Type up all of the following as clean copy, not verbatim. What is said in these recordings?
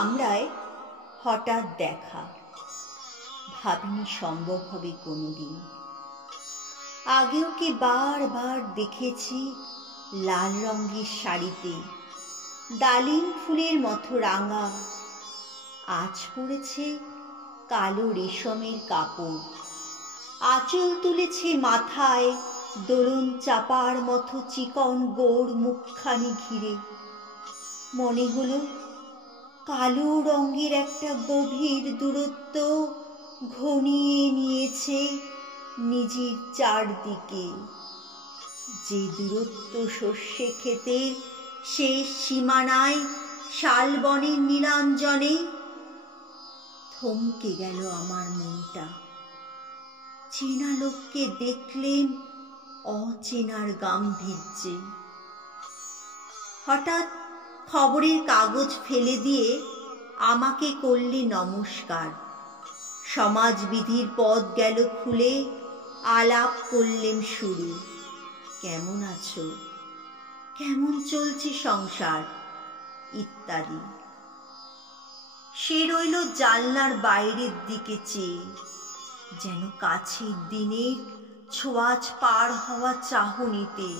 কামরায় হঠাৎ দেখা, ভাবিনি সম্ভব হবে কোনোদিন। আগেও কি বারবার দেখেছি লাল রঙের শাড়িতে, ডালিম ফুলের মতো রাঙা। আজ পরেছে কালো রেশমের কাপড়, আঁচল তুলেছে মাথায়, দোলন চাপার মতো চিকন গোড় মুখখানি ঘিরে। মনে হলো কালো রঙের একটা গভীর দূরত্ব ঘনিয়ে নিয়েছে নিজের চারদিকে, যে দূরত্ব শস্যে ক্ষেতের শেষ সীমানায় শালবনের নীলাঞ্জনে। থমকে গেল আমার মনটা। চেনা লোককে দেখলেন অচেনার গাম্ভীর্যে। হঠাৎ খবরের কাগজ ফেলে দিয়ে আমাকে করলে নমস্কার। সমাজবিধির পথ গেল খুলে, আলাপ করলেন শুরু। কেমন আছো, কেমন চলছে সংসার ইত্যাদি। সে রইল জানলার বাইরের দিকে চেয়ে, যেন কাছের দিনের ছোঁয়াচ পার হওয়া চাহনিতে।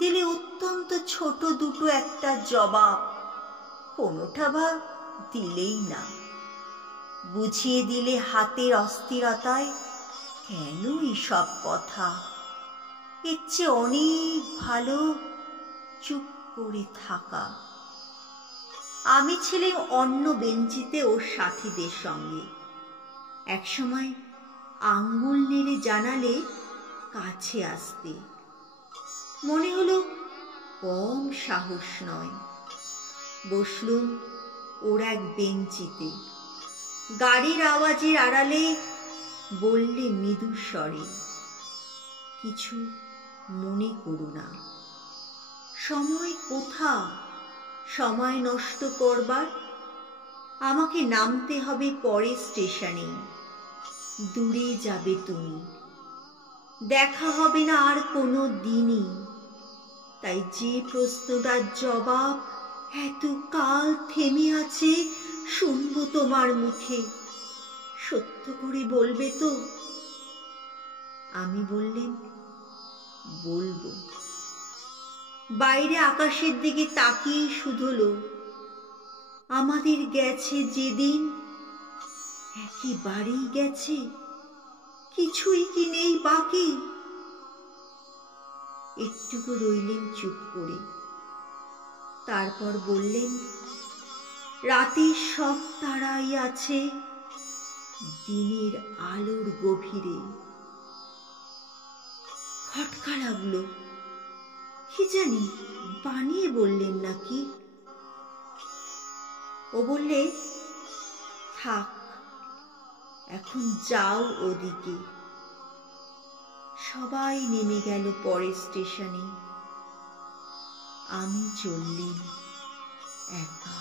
দিলে অত্যন্ত ছোট দুটো একটা জবাব, কোনোটা বা দিলেই না। বুঝিয়ে দিলে হাতের অস্থিরতায়, কেন এসব কথা, এর চেয়ে অনেক ভালো চুপ করে থাকা। আমি ছিলাম অন্য বেঞ্চিতে ওর সাথীদের সঙ্গে। একসময় আঙ্গুল নেড়ে জানালে কাছে আসতে। মনে হলো কম সাহস নয়। বসলুম ওর এক বেঞ্চিতে। গাড়ির আওয়াজের আড়ালে বললে মৃদু স্বরে, কিছু মনে করো না। সময় কোথা সময় নষ্ট করবার? আমাকে নামতে হবে পরের স্টেশনে। দূরে যাবে তুমি, দেখা হবে না আর কোনো দিনই। তাই যে প্রশ্নটার জবাব এত কাল থেমে আছে, শুনবো তোমার মুখে। সত্য করে বলবে তো? আমি বললেন, বলবো। বাইরে আকাশের দিকে তাকিয়ে শুধলো, আমাদের গেছে যেদিন একেবারেই গেছে, কিছুই কি নেই বাকি। একটুকু রইলেন চুপ করে, তারপর বললেন, রাতের সব তারাই আছে দিনের আলোর গভীরে। খটকা লাগলো, কি জানি বানিয়ে বললেন নাকি। ও বললে, থাক এখন যাও ওদিকে। সবাই নেমে গেল পরের স্টেশনে, আমি চললেন একা।